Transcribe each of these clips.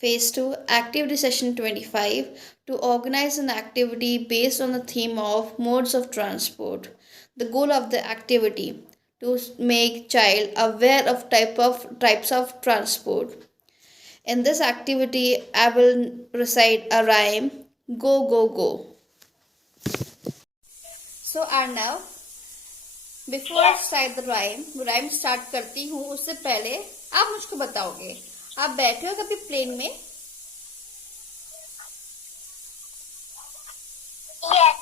Phase 2, Activity Session 25, to organize an activity based on the theme of modes of transport. The goal of the activity to make child aware of types of transport. In this activity, I will recite a rhyme. Go, go, go. So Arnav, before I start the rhyme start करती हूँ उससे पहले आप मुझको बताओगे, आप बैठे हो कभी प्लेन में? Yes.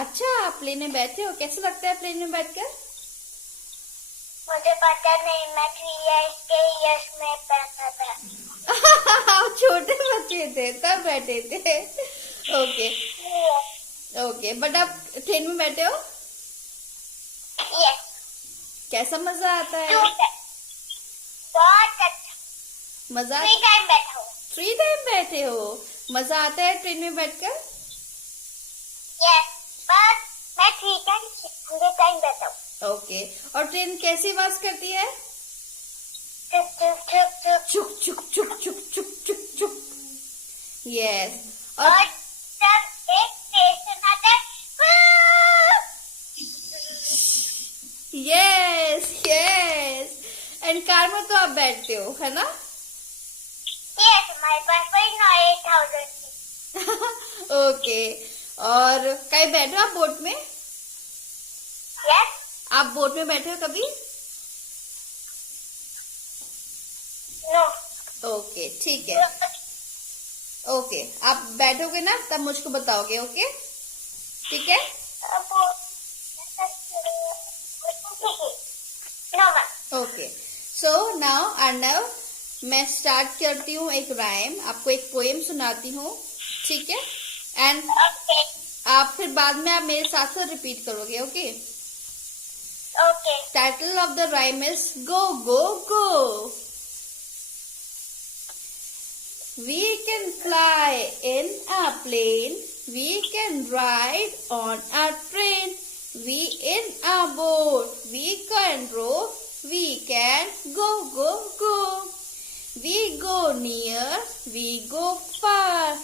अच्छा, आप प्लेन में बैठे हो, कैसा लगता है प्लेन में बैठकर? मुझे पता नहीं, मैं 3 years के years में बैठा था। आप छोटे बच्चे थे तब बैठे थे। ओके ओके, बट आप ट्रेन में बैठे हो? Yes. कैसा मजा आता है? बहुत अच्छा। मजा 3 time बैठा हूँ। 3 टाइम बैठे हो, मजा आता है ट्रेन में बैठकर? Yes, but मैं 3 time पूरे टाइम बैठा हूँ। ओके, और ट्रेन कैसी आवाज करती है? चुक चुक चुक चुक चुक चुक चुक चुक चुक चुक चुक। यस, और जब एक स्टेशन आता है, यस यस, एंड कार में तो आप बैठते हो, है ना? yes, हमारे पास वही 8,000 थी। ओके, और कहीं बैठे हो आप बोट में? Yes. आप बोट में बैठे हो कभी? No. ओके, ठीक है। ओके, आप बैठोगे ना तब मुझको बताओगे, ओके? ठीक है। ओके, सो नाउ अर्णव, मैं स्टार्ट करती हूँ एक राइम, आपको एक पोएम सुनाती हूँ, ठीक है? And Okay. आप फिर बाद में आप मेरे साथ साथ रिपीट करोगे, okay? Okay. Title of the rhyme is go go go. We can fly in a plane, we can ride on a train, we in a boat, we can row, we can go, go, go. We go near, we go far,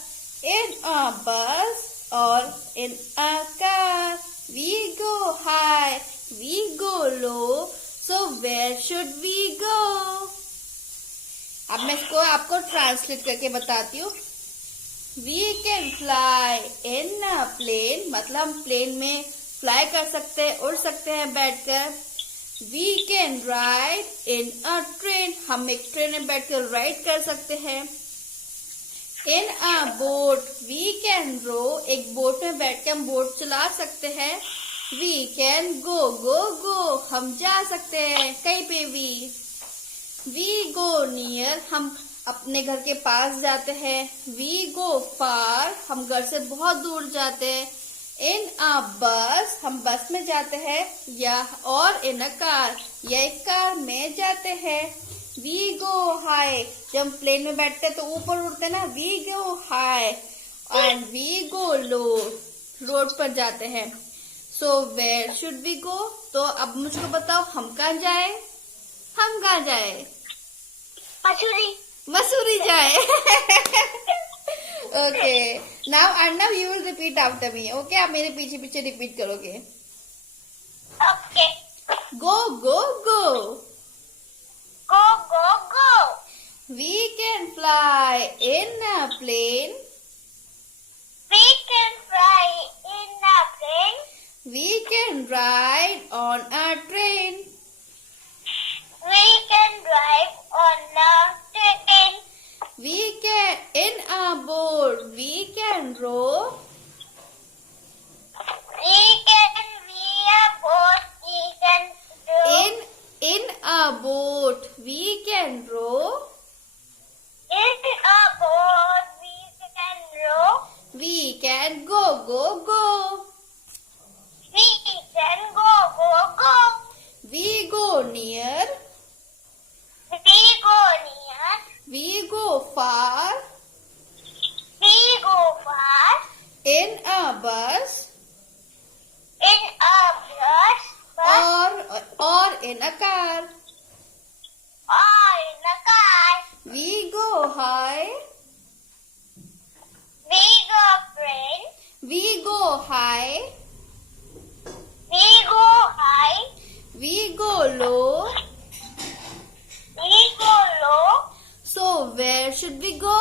in a bus or in a car. We go high, we go low, so where should we go? अब मैं इसको आपको translate करके बताती हूँ। We can fly in a plane, मतलब हम plane में फ्लाई कर सकते हैं, उड़ सकते हैं बैठकर। We can ride in a train, हम एक ट्रेन में बैठकर राइड कर सकते हैं। In a boat we can row, एक बोट में बैठ के हम बोट चला सकते हैं। वी कैन गो गो गो, हम जा सकते हैं कहीं पे भी। वी गो नियर, हम अपने घर के पास जाते हैं। वी गो फार, हम घर से बहुत दूर जाते हैं। इन अ बस, हम बस में जाते हैं, या और इन अ कार, या एक कार में जाते हैं। वी गो हाई, जब हम प्लेन में बैठते हैं तो ऊपर उड़ते हैं ना, we go high. And we go low, road पर जाते हैं। So where should we go, तो अब मुझको बताओ हम कहाँ जाए? हम कहाँ जाए? मसूरी जाए। Okay, now Arnav you will repeat after me, okay? आप मेरे पीछे पीछे रिपीट करोगे। Okay. Go go go, Go go go. We can fly in a plane, We can fly in a plane. We can ride on a train, We can drive on a train. We can in a boat, we can row, We can be a boat. We can do. In a boat we can row, In a boat. We can row. We can go go go, We can go go go. We go near, We go near. we go far, We go far. in a bus, In a bus. or in a car. Or in a car. We go high. We go plane. We go high. We go high. We go low. We go low. So where should we go?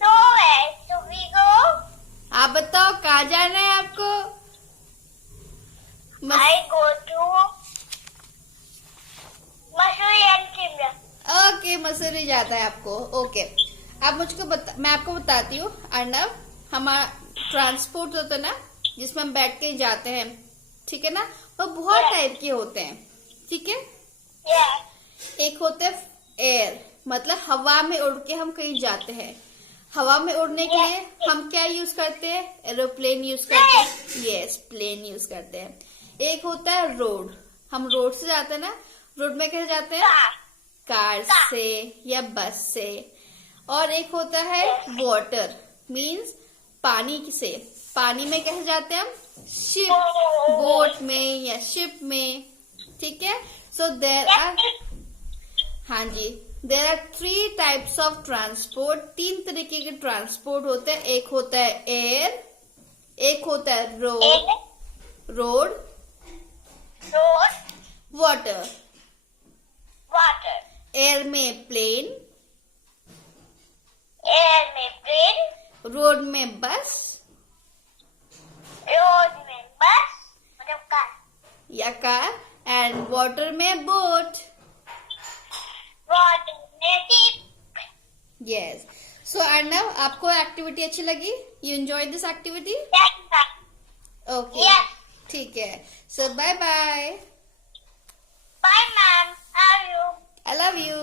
So where should we go? आप बताओ कहाँ जाना है आपको? I go to Missouri and Shimla. Okay, Mussoorie जाता है आपको. Okay, आप मैं आपको बताती हूँ. अर्नव, हमारा ट्रांसपोर्ट होता है ना, जिसमें हम बैठ के जाते हैं, ठीक है ना, वो बहुत Yeah. टाइप के होते हैं. ठीक है. Yeah. एक होते हैं एयर, मतलब हवा में उड़ के हम कहीं जाते हैं. हवा में उड़ने के लिए हम क्या यूज करते हैं? एरोप्लेन यूज करते हैं. यस, प्लेन यूज करते हैं. एक होता है रोड, हम रोड से जाते हैं ना. रोड में कैसे जाते हैं? Car. कार से या बस से. और एक होता है वाटर, मीन्स पानी से. पानी में कैसे जाते हैं हम? शिप, बोट में या शिप में. ठीक है. सो देयर आर, हाँ जी, there are 3 types of transport. 3 तरीके के ट्रांसपोर्ट होते हैं. एक होता है एयर, एक होता है road, Road. Water. Water. Air में प्लेन, Air में plane. रोड में बस Road में bus. मतलब कार. या कार, एंड वाटर में बोट. Water में ship. यस. सो अर्नव, आपको एक्टिविटी अच्छी लगी? You enjoy this activity? Yes. Okay, Yes. ठीक है. So bye bye. Bye, ma'am. How are you? I love you.